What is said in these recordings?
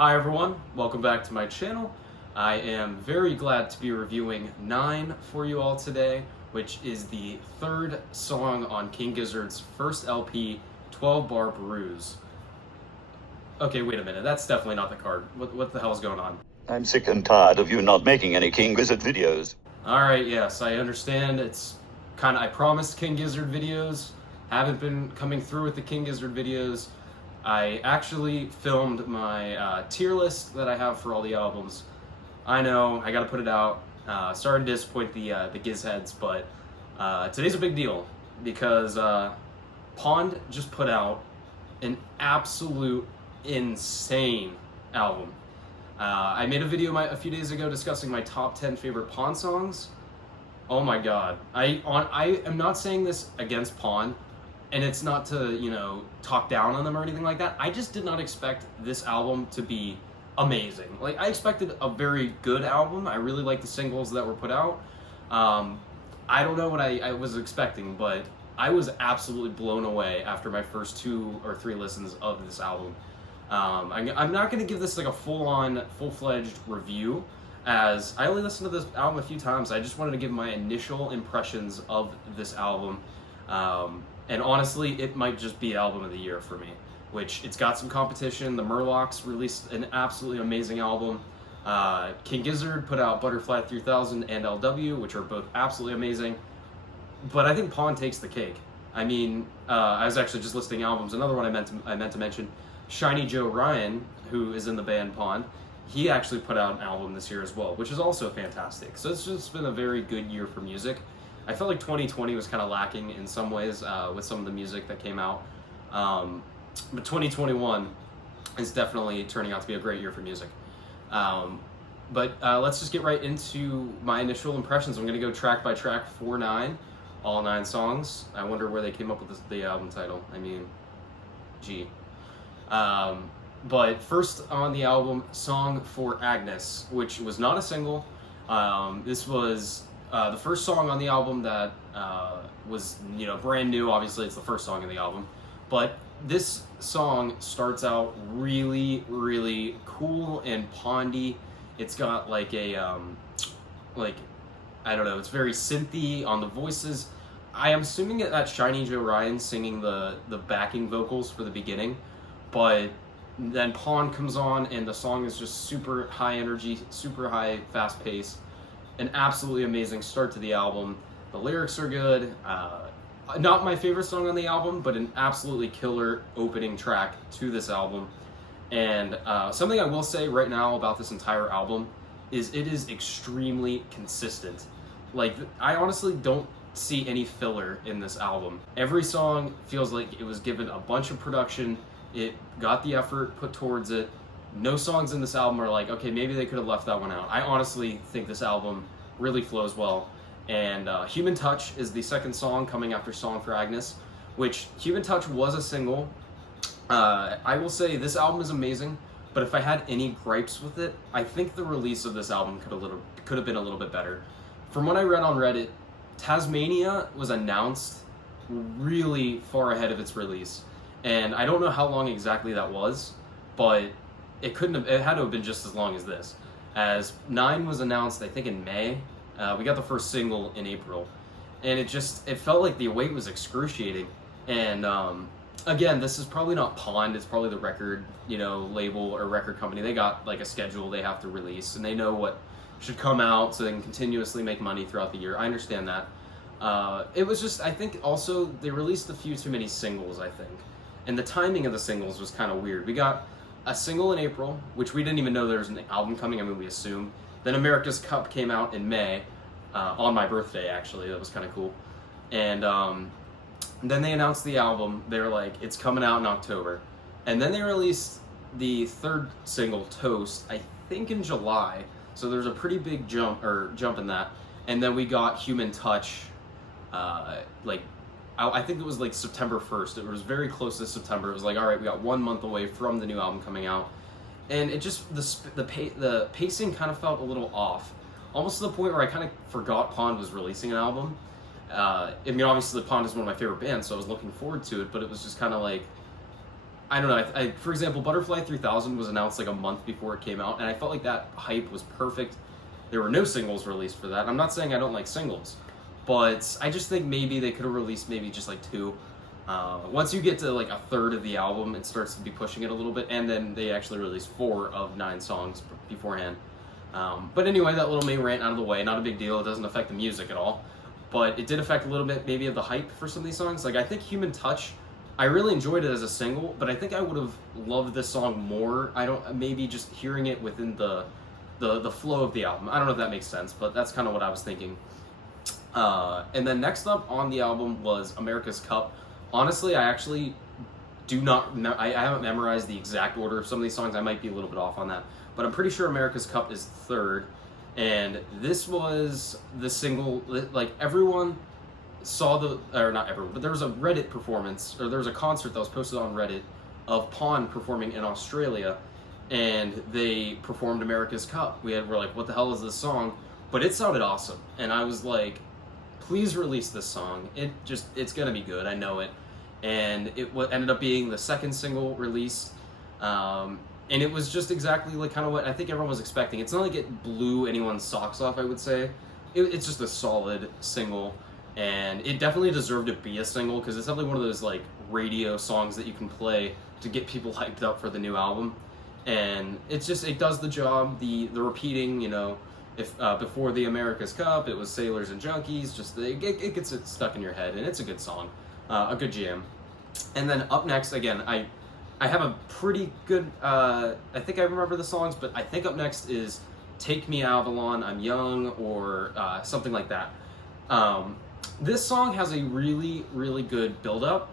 Hi everyone, welcome back to my channel. I am very glad to be reviewing 9 for you all today, which is the third song on King Gizzard's first LP, 12 Bar Brews. Okay, wait a minute, that's definitely not the card. What the hell's going on? I'm sick and tired of you not making any King Gizzard videos. Alright, yes, I understand. I promised King Gizzard videos, haven't been coming through with the King Gizzard videos. I actually filmed my tier list that I have for all the albums. I know, I gotta put it out. Sorry to disappoint the Giz heads, but today's a big deal because Pond just put out an absolute insane album. I made a video a few days ago discussing my top 10 favorite Pond songs. Oh my god. I am not saying this against Pond, and it's not to, talk down on them or anything like that. I just did not expect this album to be amazing. Like, I expected a very good album. I really like the singles that were put out. I don't know what I was expecting, but I was absolutely blown away after my first 2 or 3 listens of this album. I'm not going to give this like a full-on, full-fledged review, as I only listened to this album a few times. I just wanted to give my initial impressions of this album. And honestly, it might just be album of the year for me, which it's got some competition. The Murlocs released an absolutely amazing album. King Gizzard put out Butterfly 3000 and LW, which are both absolutely amazing. But I think Pond takes the cake. I mean, I was actually just listing albums. Another one I meant to mention, Shiny Joe Ryan, who is in the band Pond, he actually put out an album this year as well, which is also fantastic. So it's just been a very good year for music. I felt like 2020 was kind of lacking in some ways with some of the music that came out. But 2021 is definitely turning out to be a great year for music. But let's just get right into my initial impressions. I'm going to go track by track for 9, all 9 songs. I wonder where they came up with the album title. I mean, gee. But first on the album, Song for Agnes, which was not a single. This was the first song on the album that was, brand new. Obviously, it's the first song in the album. But this song starts out really, really cool and pondy. It's got like a, I don't know, it's very synthy on the voices. I am assuming that's Shiny Joe Ryan singing the backing vocals for the beginning. But then Pond comes on and the song is just super high energy, super high, fast pace. An absolutely amazing start to the album. The lyrics are good. Not my favorite song on the album, but an absolutely killer opening track to this album. And something I will say right now about this entire album is it is extremely consistent. Like, I honestly don't see any filler in this album. Every song feels like it was given a bunch of production. It got the effort put towards it. No songs in this album are like, okay, maybe they could have left that one out. I honestly think this album really flows well. And Human Touch is the second song coming after Song for Agnes, which Human Touch was a single. I will say this album is amazing, but if I had any gripes with it, I think the release of this album could have been a little bit better. From what I read on Reddit, Tasmania was announced really far ahead of its release. And I don't know how long exactly that was, but it had to have been just as long as this. As 9 was announced, I think in May. We got the first single in April. And it felt like the wait was excruciating. And again, this is probably not Pond, it's probably the record, label or record company. They got like a schedule they have to release, and they know what should come out so they can continuously make money throughout the year. I understand that. It was just, I think also they released a few too many singles, I think. And the timing of the singles was kind of weird. We got a single in April, which we didn't even know there was an album coming. I mean, we assumed. Then America's Cup came out in May, on my birthday, actually. That was kind of cool. And then they announced the album. They were like, it's coming out in October. And then they released the third single, Toast, I think in July. So there's a pretty big jump in that. And then we got Human Touch, I think it was like September 1st. It was very close to September. It was like, all right, we got 1 month away from the new album coming out. And it just, the pacing kind of felt a little off. Almost to the point where I kind of forgot Pond was releasing an album. I mean, obviously Pond is one of my favorite bands, so I was looking forward to it, but it was just kind of like, I don't know. For example, Butterfly 3000 was announced like a month before it came out, and I felt like that hype was perfect. There were no singles released for that. I'm not saying I don't like singles, but I just think maybe they could have released maybe just like 2. Once you get to like a third of the album, it starts to be pushing it a little bit, and then they actually released 4 of 9 songs beforehand. But anyway, that little main rant out of the way, not a big deal. It doesn't affect the music at all, but it did affect a little bit maybe of the hype for some of these songs. Like I think Human Touch, I really enjoyed it as a single, but I think I would have loved this song more. I don't, maybe just hearing it within the flow of the album. I don't know if that makes sense, but that's kind of what I was thinking. And then next up on the album was America's Cup. Honestly, I actually do not, I haven't memorized the exact order of some of these songs. I might be a little bit off on that, but I'm pretty sure America's Cup is 3rd. And this was the single, like everyone saw or not everyone, but there was a Reddit performance, or there was a concert that was posted on Reddit of Pawn performing in Australia, and they performed America's Cup. We're like, what the hell is this song? But it sounded awesome, and I was like, please release this song. It's gonna be good, I know it. And it ended up being the 2nd single release, and it was just exactly like kind of what I think everyone was expecting. It's not like it blew anyone's socks off, I would say. It's just a solid single, and it definitely deserved to be a single, because it's definitely one of those like radio songs that you can play to get people hyped up for the new album. And it does the job. The repeating, you know, if before the America's Cup, it was Sailors and Junkies. Just it gets it stuck in your head, and it's a good song, a good jam. And then up next, again, I have a pretty good. I think I remember the songs, but I think up next is "Take Me Avalon," "I'm Young," or something like that. This song has a really, really good build-up.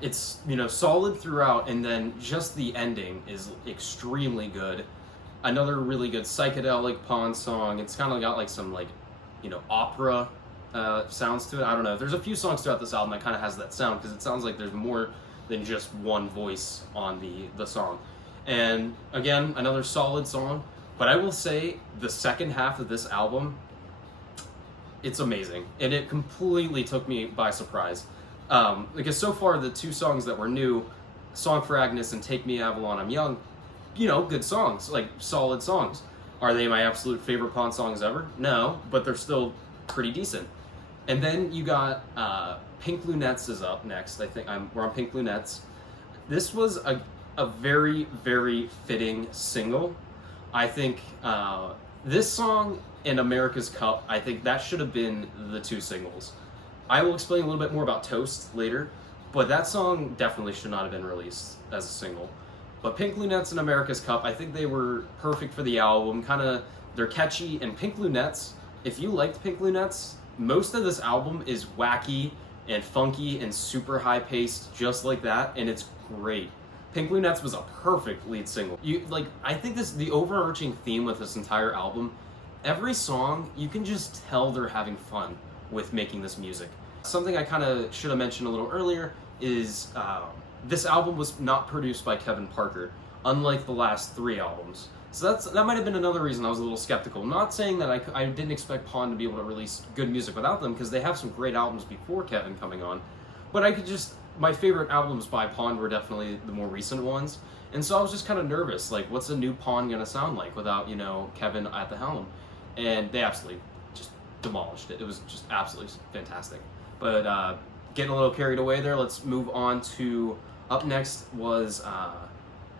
It's, you know, solid throughout, and then just the ending is extremely good. Another really good psychedelic Pawn song. It's kind of got like some like, you know, opera sounds to it. I don't know. There's a few songs throughout this album that kind of has that sound, because it sounds like there's more than just one voice on the song. And again, another solid song. But I will say the second half of this album, it's amazing, and it completely took me by surprise. Because so far the 2 songs that were new, "Song for Agnes" and "Take Me Avalon, I'm Young," you know, good songs, like solid songs. Are they my absolute favorite Pawn songs ever? No, but they're still pretty decent. And then you got Pink Lunettes is up next. I think we're on Pink Lunettes. This was a very, very fitting single. I think this song and America's Cup, I think that should have been the 2 singles. I will explain a little bit more about Toast later, but that song definitely should not have been released as a single. But Pink Lunettes and America's Cup, I think they were perfect for the album. They're catchy, and Pink Lunettes, if you liked Pink Lunettes, most of this album is wacky and funky and super high-paced, just like that, and it's great. Pink Lunettes was a perfect lead single. I think the overarching theme with this entire album, every song, you can just tell they're having fun with making this music. Something I kind of should have mentioned a little earlier is this album was not produced by Kevin Parker, unlike the last 3 albums. So that might have been another reason I was a little skeptical. Not saying that I didn't expect Pawn to be able to release good music without them, because they have some great albums before Kevin coming on. But my favorite albums by Pawn were definitely the more recent ones. And so I was just kind of nervous, like, what's a new Pawn gonna sound like without, you know, Kevin at the helm? And they absolutely just demolished it. It was just absolutely fantastic. But getting a little carried away there, let's move on to, up next was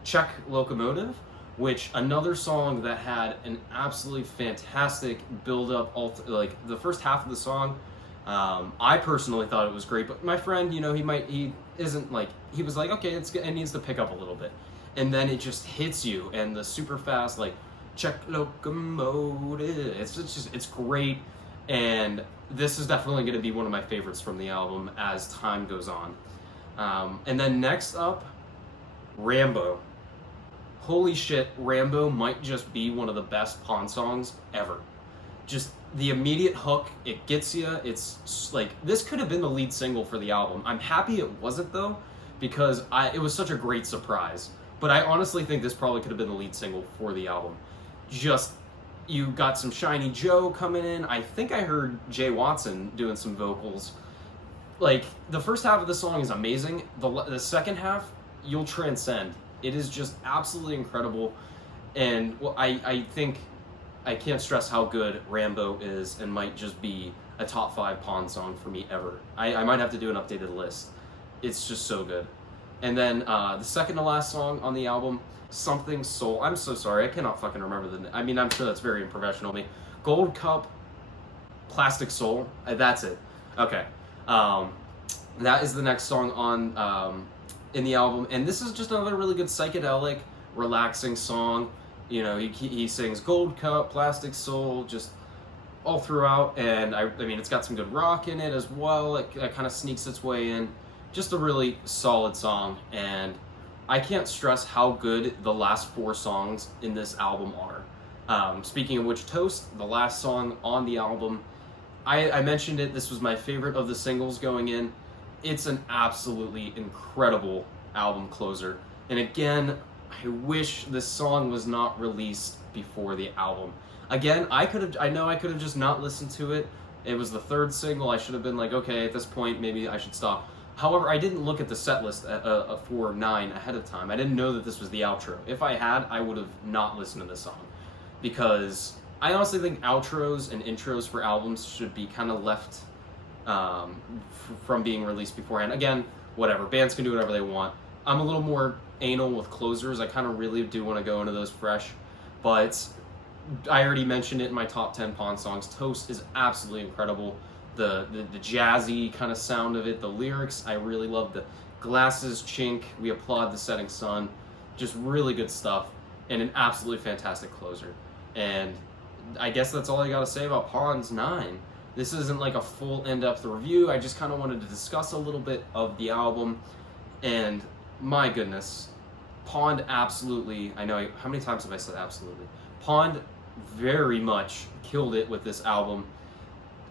Czech Locomotive, which another song that had an absolutely fantastic build-up. Like the first half of the song, I personally thought it was great, but my friend, you know, he was like, okay, it needs to pick up a little bit, and then it just hits you, and the super fast like Czech Locomotive, it's great, and this is definitely going to be one of my favorites from the album as time goes on. And then next up, Rambo. Holy shit, Rambo might just be one of the best Pawn songs ever. Just the immediate hook, it gets you. It's like, this could have been the lead single for the album. I'm happy it wasn't though, because it was such a great surprise. But I honestly think this probably could have been the lead single for the album. Just, you got some Shiny Joe coming in. I think I heard Jay Watson doing some vocals. Like, the first half of the song is amazing. The second half, you'll transcend. It is just absolutely incredible, and I think I can't stress how good Rambo is, and might just be a top 5 Pawn song for me ever. I might have to do an updated list. It's just so good. And then the second to last song on the album, Something Soul. I'm so sorry, I cannot fucking remember I mean, I'm sure that's very unprofessional of me. Gold Cup, Plastic Soul. That's it. Okay. That is the next song on in the album, and this is just another really good psychedelic, relaxing song. You know, he sings Gold Cup, Plastic Soul, just all throughout, and I mean, it's got some good rock in it as well. It kind of sneaks its way in. Just a really solid song, and I can't stress how good the last 4 songs in this album are. Speaking of which, Toast, the last song on the album, I mentioned it, this was my favorite of the singles going in. It's an absolutely incredible album closer. And again, I wish this song was not released before the album. Again, I know I could have just not listened to it. It was the 3rd single. I should have been like, okay, at this point, maybe I should stop. However, I didn't look at the set list for 9 ahead of time. I didn't know that this was the outro. If I had, I would have not listened to this song. Because I honestly think outros and intros for albums should be kind of left from being released beforehand. Again, whatever. Bands can do whatever they want. I'm a little more anal with closers. I kind of really do want to go into those fresh. But I already mentioned it in my top 10 Pawn songs. Toast is absolutely incredible. The jazzy kind of sound of it, the lyrics, I really love. The glasses chink, we applaud the setting sun, just really good stuff, and an absolutely fantastic closer. And I guess that's all I gotta say about Pawns 9. This isn't like a full in-depth review, I just kind of wanted to discuss a little bit of the album, and my goodness, Pond absolutely, I know, how many times have I said absolutely? Pond very much killed it with this album.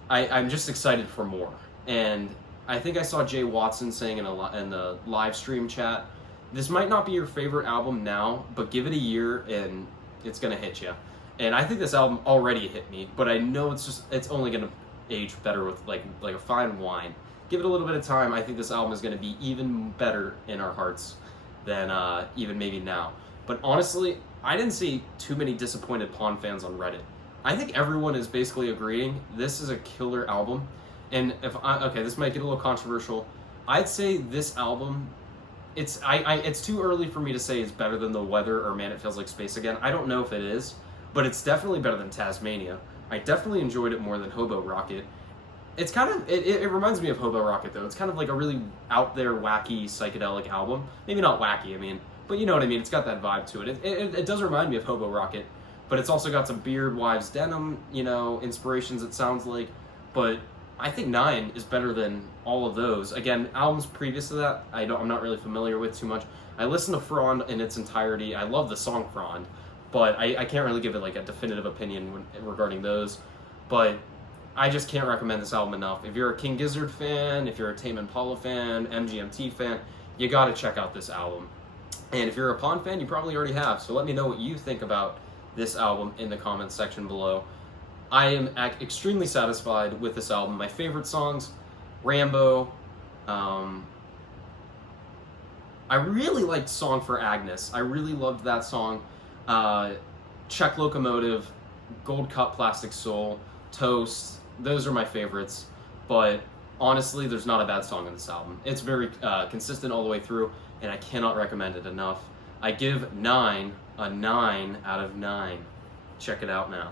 I'm just excited for more. And I think I saw Jay Watson saying in the live stream chat, this might not be your favorite album now, but give it a year and it's gonna hit you. And I think this album already hit me, but I know it's only gonna age better with like a fine wine. Give it a little bit of time. I think this album is gonna be even better in our hearts than even maybe now. But honestly, I didn't see too many disappointed Pawn fans on Reddit. I think everyone is basically agreeing this is a killer album. And okay, this might get a little controversial. I'd say this album, it's too early for me to say it's better than The Weather or Man It Feels Like Space Again. I don't know if it is, but it's definitely better than Tasmania. I definitely enjoyed it more than Hobo Rocket. It's kind of, it reminds me of Hobo Rocket though. It's kind of like a really out there, wacky, psychedelic album. Maybe not wacky, I mean, but you know what I mean. It's got that vibe to it. It does remind me of Hobo Rocket. But it's also got some Beard Wives Denim, you know, inspirations, it sounds like. But I think 9 is better than all of those. Again, albums previous to that, I'm not really familiar with too much. I listened to Frond in its entirety. I love the song Frond, but I can't really give it like a definitive opinion regarding those. But I just can't recommend this album enough. If you're a King Gizzard fan, if you're a Tame Impala fan, MGMT fan, you gotta check out this album. And if you're a Pawn fan, you probably already have. So let me know what you think about this album in the comments section below. I am extremely satisfied with this album. My favorite songs, Rambo. I really liked Song for Agnes. I really loved that song. Czech Locomotive, Gold Cup, Plastic Soul, Toast. Those are my favorites. But honestly, there's not a bad song on this album. It's very consistent all the way through, and I cannot recommend it enough. I give 9 a 9 out of 9. Check it out now.